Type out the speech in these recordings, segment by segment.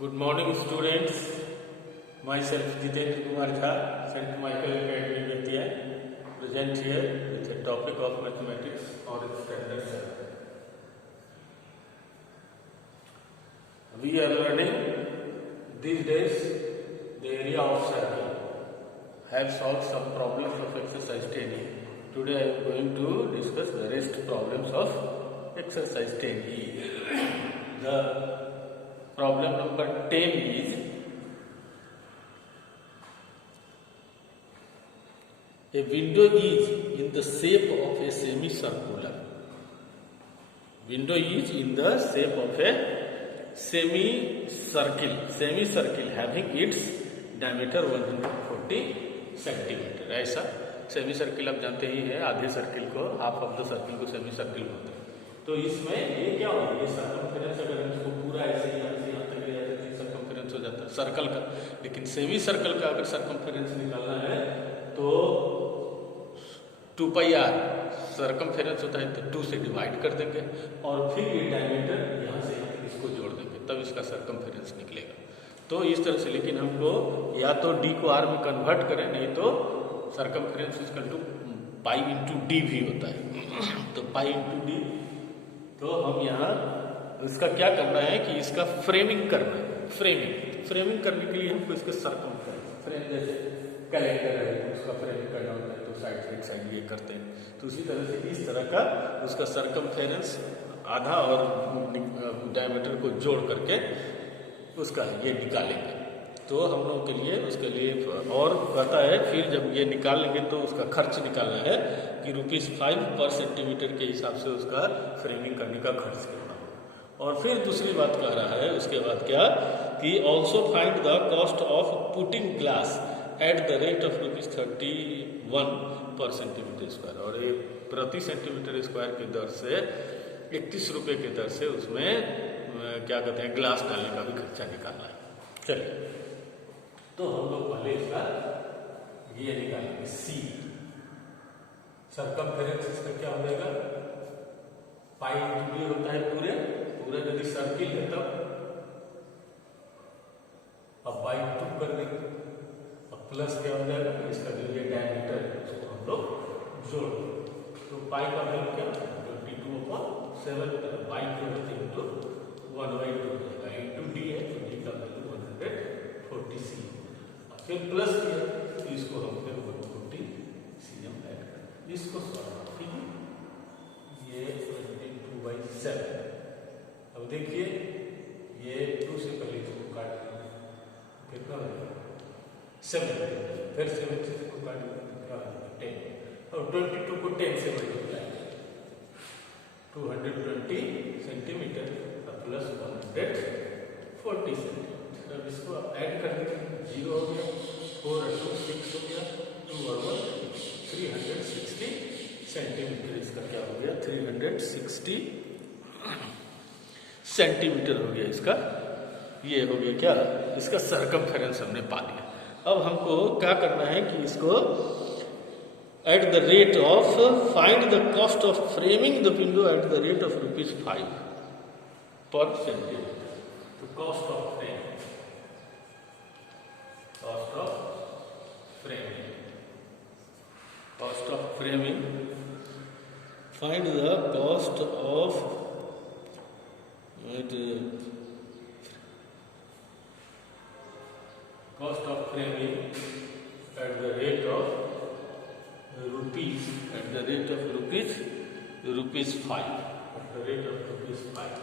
Good morning, students. Myself Jitendra Kumar Jha, St. Michael Academy, Bettiya, present here with the topic of mathematics or standard 7. We are learning these days the area of circle. Have solved some problems of exercise 10E. Today I am going to discuss the rest problems of exercise 10E. The problem number 10 is a window is in the shape of a semicircular. Window is in the shape of a semicircle having its diameter 140 centimetre. ऐसा semi circle आप जानते ही है, आधे circle को, half of the circle को semi circle बोलते हैं. तो इसमें ये क्या होगा, ये सर्कमफेरेंस अगर इसको पूरा ऐसे यहाँ से यहाँ तक ले जाते हैं सर्कमफेरेंस हो जाता है सर्कल का. लेकिन सेमी सर्कल का अगर सर्कमफेरेंस निकालना है तो 2πr सर्कमफेरेंस होता है तो 2 से डिवाइड कर देंगे और फिर ये डायमीटर यहाँ से यहाँ तक इसको जोड़ देंगे, तब इसका सर्कमफेरेंस निकलेगा. तो इस तरह से, लेकिन हमको या तो d को r में कन्वर्ट करें, नहीं तो circumference equal to pi into D भी होता है. तो पाई इंटू डी. तो हम यहाँ इसका क्या करना है कि इसका फ्रेमिंग करना है. फ्रेमिंग करने के लिए हमको इसके सर्कमफेरेंस, फ्रेम जैसे कैलेंडर है उसका फ्रेमिंग करना होता है तो साइड से एक साइड ये करते हैं. तो उसी तरह से इस तरह का उसका सर्कमफेरेंस आधा और डायमीटर को जोड़ करके उसका ये निकालेंगे. तो हम लोगों के लिए उसके लिए और कहता है फिर जब ये निकाल लेंगे तो उसका खर्च निकालना है कि ₹5 पर सेंटीमीटर के हिसाब से उसका फ्रेमिंग करने का खर्च कितना हो. और फिर दूसरी बात कह रहा है उसके बाद क्या कि also find the cost of putting glass at the rate of ₹31 पर सेंटीमीटर स्क्वायर. और ये प्रति सेंटीमीटर स्क्वायर की दर से 31 रुपये की दर से उसमें क्या कहते हैं ग्लास डालने का भी खर्चा निकालना है. चलिए, तो हम लोग पहले इसका ये निकालेंगे. सी सर्कमफेरेंस इसका क्या हो जाएगा, पाई इंटू डी होता है पूरे यदि सर्किल है तब. अब बाई 2 कर देंगे. अब प्लस क्या हो जाएगा, इसका जो ये डायमीटर है उसको हम लोग जोड़ देंगे. तो पाई का वैल्यू क्या 22/7 बाई 2 इंटू 1/2 इंटू डी है तो डी का वैल्यू 140 सी. फिर प्लस किया तो इसको हम फिर 140 cm ऐड करें. इसको सॉल्व कीजिए. ये 22/7. अब देखिए ये 2 से पहले इसको काट देंगे कितना बनेगा 7. फिर 7 से इसको काट देंगे क्या बनेगा 10. और 22 को 10 से मल्टीप्लाई 220 सेंटीमीटर प्लस 140 सेंटीमीटर. अब इसको ऐड कर देंगे. 0 हो गया, 4 और 2 6 हो गया, 2 और 1 360 सेंटीमीटर. इसका क्या हो गया 360 सेंटीमीटर हो गया इसका. ये हो गया क्या, इसका सर्कमफेरेंस हमने पा लिया. अब हमको क्या करना है कि इसको at the rate of find the cost of framing the window at the rate of ₹5 पर सेंटीमीटर. तो cost of framing, find the cost of framing at the rate of rupees 5. At the rate of ₹5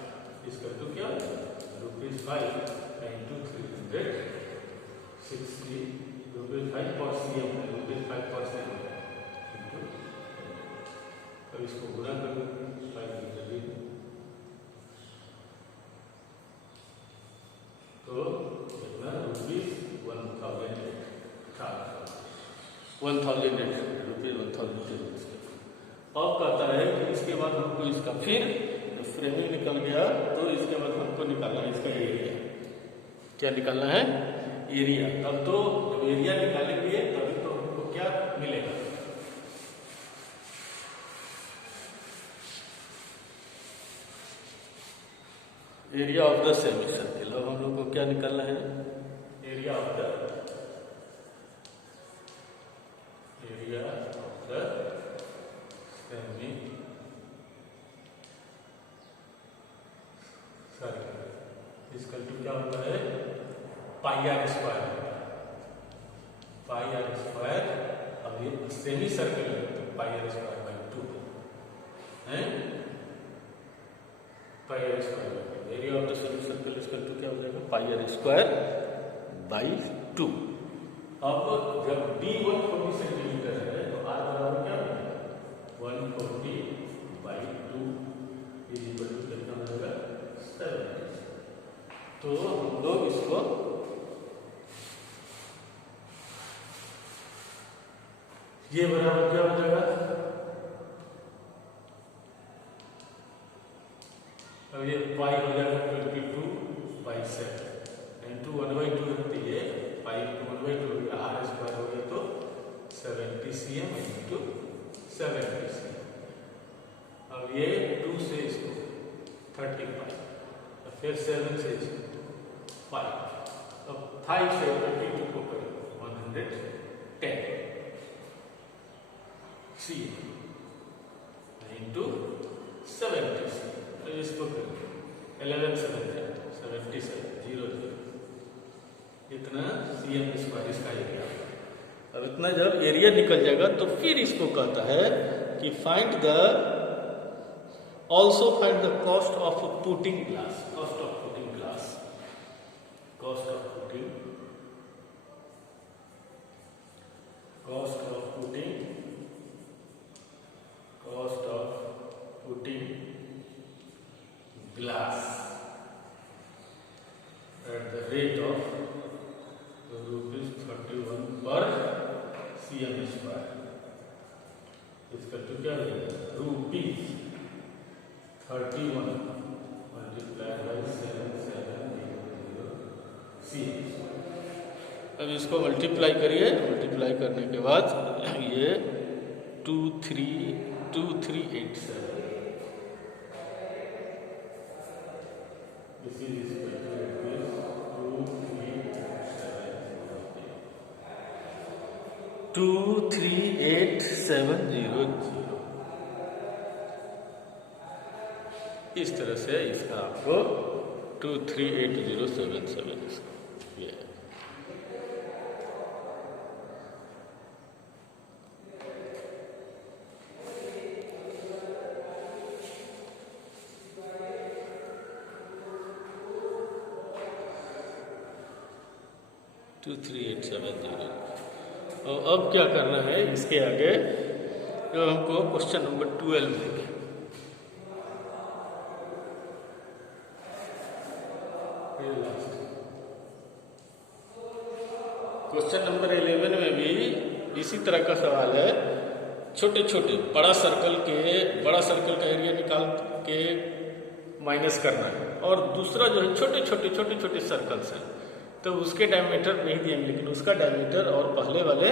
इसका तो क्या ₹5 into 360 ₹5 पर cm है, ₹5 पर cm. अब इसको गुणा कर दो 5 तो कितना ₹1,800. अब कहता है कि इसके बाद हमको इसका फिर फ्रेमिंग निकल गया तो इसके बाद हमको निकालना है इसका एरिया. क्या निकालना है एरिया. तब तो जब एरिया निकालेंगे तभी तो हमको क्या मिलेगा, area of the semicircle. अब हम लोग को क्या निकालना है, area of the semicircle इसका टू क्या होता है, pi r square, pi r square. अब ये सेमी सर्कल है तो पाई आर स्क्वायर बाई 2 है, pi r square. Area of the semicircle इसका टू क्या हो जाएगा, पाई आर स्क्वायर बाई 2। अब जब d 140 सेंटीमीटर है तो r बराबर क्या होगा, 140 बाई 2 कितना हो जाएगा, 7। तो हम लोग इसको ये बराबर क्या हो जाएगा, अब ये पाई हो जाएगा 22 बाई 7 इंटू 1/2 होती है, पाई 1/2 हो गया, आर स्क्वायर हो गया तो 70 cm इंटू 70 cm। अब ये 2 से इसको 35, फिर 7 से इसको 5, अब 5 से 22 को करें 110 cm इंटू 70 cm। तो इसको करें 11 7 77 0 इतना cm स्क्वायर इसका एरिया। अब इतना जब एरिया निकल जाएगा तो फिर इसको कहता है कि find the also find the cost of putting glass, cost of putting glass, cost of putting, cost of putting, cost of putting glass at the rate of ₹31 per cm square। इसका तो क्या है, ₹31 मल्टीप्लाइड बाई 7700 cm। अब इसको multiply करिए, multiply करने के बाद ये 2387 238,700। इस तरह से इसका आपको 238077 इसका ये है। और अब क्या करना है इसके आगे, तो हमको क्वेश्चन नंबर 12 देंगे। क्वेश्चन नंबर 11 में भी इसी तरह का सवाल है, छोटे छोटे बड़ा सर्कल का एरिया निकाल के माइनस करना है, और दूसरा जो है छोटे छोटे सर्कल्स हैं तो उसके डायमीटर नहीं दिए, लेकिन उसका डायमीटर और पहले वाले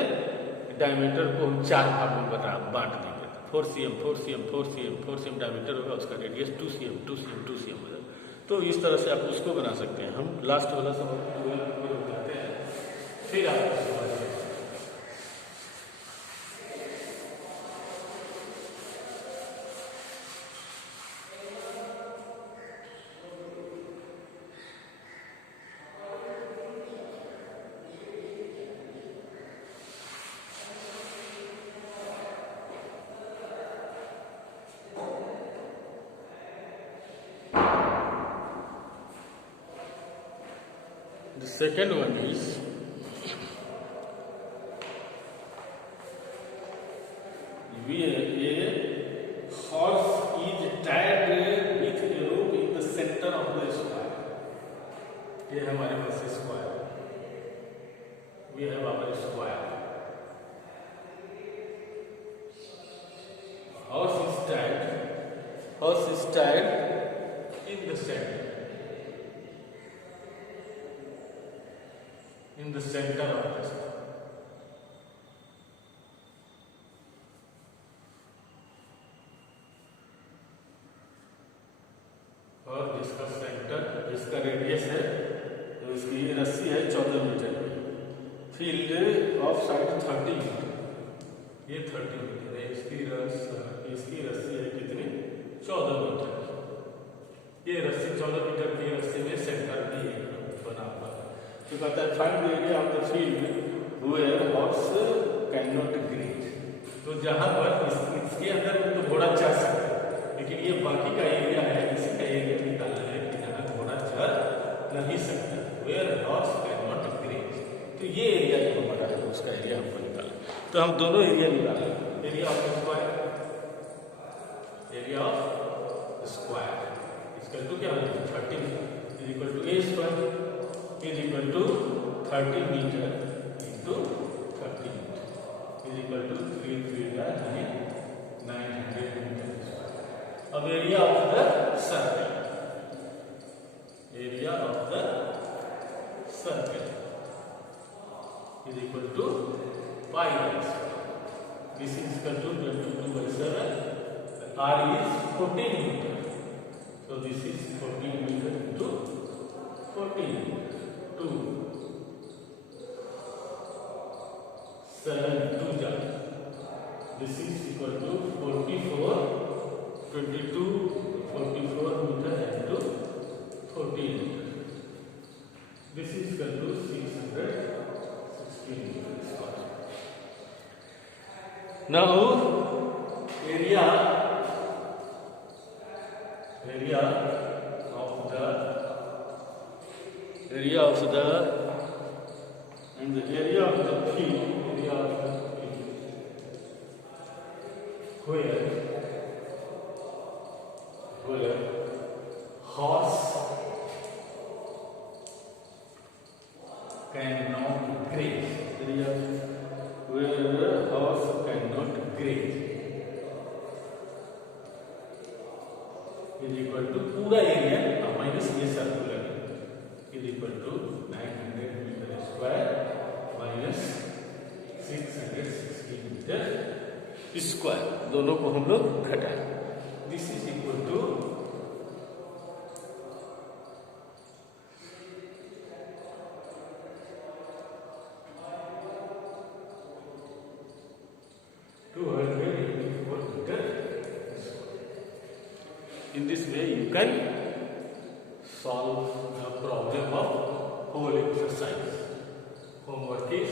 डायमीटर को हम 4 भाग में बांट देंगे। 4 cm 4 cm 4 cm 4 cm diameter होगा, उसका रेडियस 2 cm 2 cm 2 cm हो जाएगा। तो इस तरह से आप उसको बना सकते हैं। हम लास्ट वाला सवाल करते हैं, फिर आपको सवाल The second one is a horse is tied with a rope in the center of the square। ये हमारे पास square, we have our square। Horse is tied in the center, in the center of the square। और जिसका centre centre, इसका radius है, तो इसकी रस्सी है 14 मीटर की, फील्ड ऑफ साइड 30 मीटर, ये 30 मीटर है, इसकी रस्सी है कितनी 14 मीटर, ये रस्सी 14 मीटर की रस्सी में सेंटर भी बना हुआ है। तो कहता है find the area of the field where horse can not graze, तो जहां पर इसके अंदर तो घोड़ा चढ़ सकता है, लेकिन ये बाकी का एरिया है, इसका एरिया निकालना है कि जहां घोड़ा चढ़ नहीं सकता, where horse can not graze, तो ये एरिया जो हमारा है उसका एरिया हमको निकालना, तो हम दोनों एरिया निकालें, area of square, area of square equal to क्या होगा 30 is equal to a square is equal to 30 metre into 30 metre is equal to 900 metre. अब area of the circle, area of the circle is equal to pi by square, this is equal to 22/7, r is 14 meter, so this is 14 meter into 14 2 7 2 ja, this is equal to 44 22 44 meter into 14 meter, this is equal to 616 meter square. Now area of the field where horse cannot graze, area where horse cannot graze is equal to पूरा area minus ये circular is equal to 900 metre square minus 660 metre square, दोनों को हम लोग घटाएं, this is equal to 284 meter. In this way you can solve the problem of whole exercise. Homework is